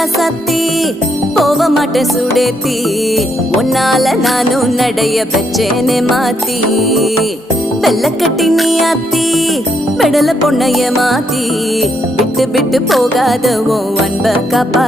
ராசாத்தி போக மாட்டேன் சுடேத்தி உன்னால நானும் நடைய பெச்சேனே மாத்தி வெள்ளக்கட்டி நீ ஆத்தி பெடல பொண்ணைய மாத்தி விட்டு விட்டு போகாத உன் அன்ப காப்பா